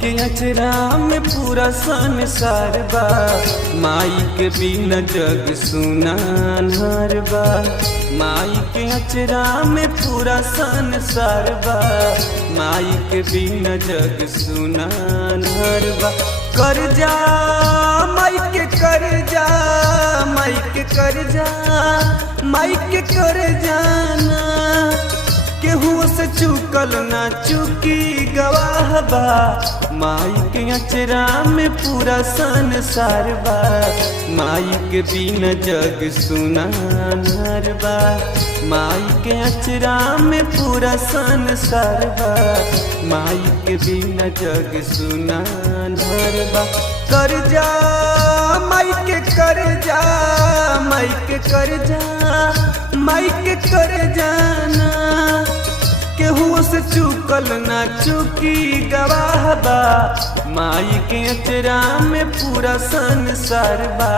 के अचरा में पूरा संसार बा, माई के बिना जग सुना अन्हार बा। माई के अचरा में पूरा संसार बा, माई के बिना जग सुना अन्हार बा। कर जा माई के कर जा, माई के कर जा, माई के कर जाना। केहू से चुकल ना चुकी गवाह बा, माई के अचरा में पूरा संसार बा। माई के बिना जग सुना अन्हार बा, माई के अचरा में पूरा संसार बा। माई के बिना जग सुना अन्हार बा। कर जा माई के कर जा, माई के कर जा, माई के कर जाना। केहू से चुकल ना चुकी गवाह बा, माई के अचरा में पूरा संसार बा।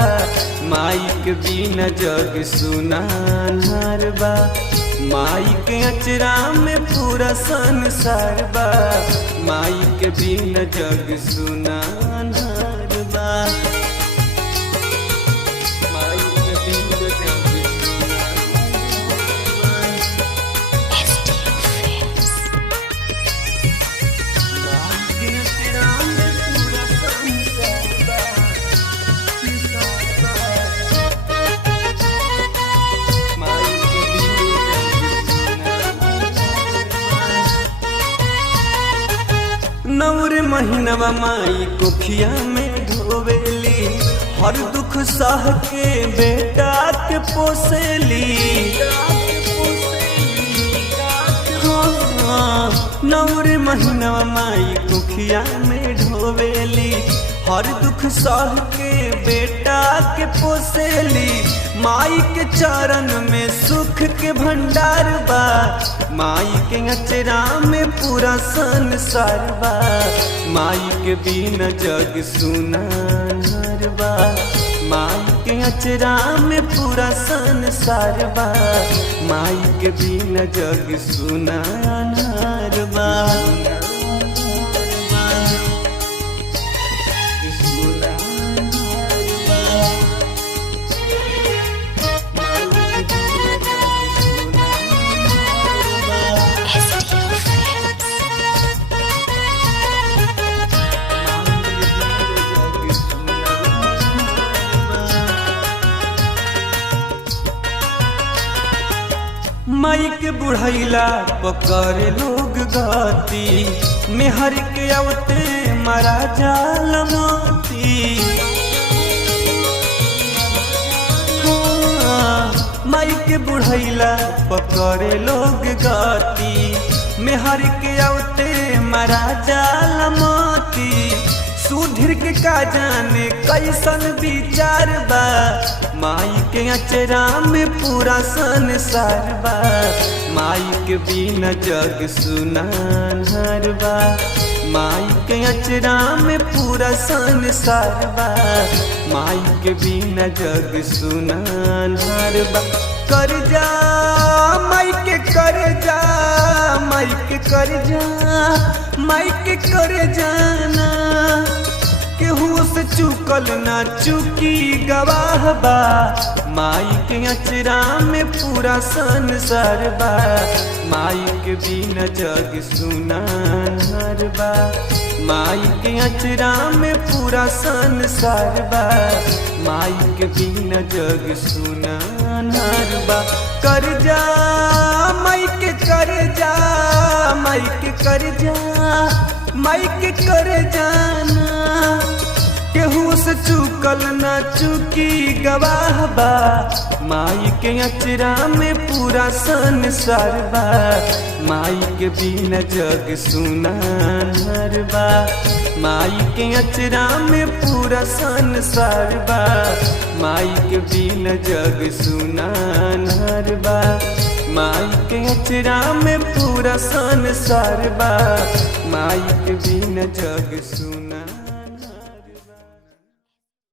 माई के बिना जग सुना अन्हार बा, माई के अचरा में पूरा संसार बा। माई के बिना जग सुना अन्हार बा। नौर महीनवा माई कोखिया में ढोवेली, हर दुख सह के बेटा के पोसेली। नौर महीनवा माई कोखिया में ढोवेली, हर दुख सह के बेटा के पोसेली। माई के चरण में सुख के भंडार बा, माई के अचरा में पूरा संसार बा। माई के बिना जग सुना अन्हार बा, माई के अचरा में पूरा संसार बा। माई के बिना जग सुना अन्हार बा। माई के बुढ़ैला पकड़ लोग गति, मेहर के अवते मरा जाल मोती। माई के बुढ़ैला पकड़ लोग गति, मेहर के अवते मरा जाल मोती। सुधीर के का जाने कैसन विचार बा, माई के अचरा में पूरा संसार बा। माई के बिना जग सुना अन्हार बा, माई के अचरा में पूरा संसार बा। माई के बिना जग सुना अन्हार बा। कर जा माई के कर जा, माई के कर जा, माई के कर जाना। केहू से चुकल ना चुकी गवाह बा, माई के अचरा में पूरा संसार बा। माई के बिना जग सुना अन्हार बा, माई के अचरा में पूरा संसार बा। माई के बिना जग सुना अन्हार बा। कर जा माई के कर जा, माई के कर जा, माई के कर जाना। केहू से चुकल ना चुकी गवाह बा, माई के अचरा में पूरा संसार बा। माई के बिना जग सुना अन्हार बा, माई के अचरा में पूरा संसार बा। माई के बिना जग सुना अन्हार बा, माई के अचरा में पूरा संसार बा। माई के बिना जग सुना।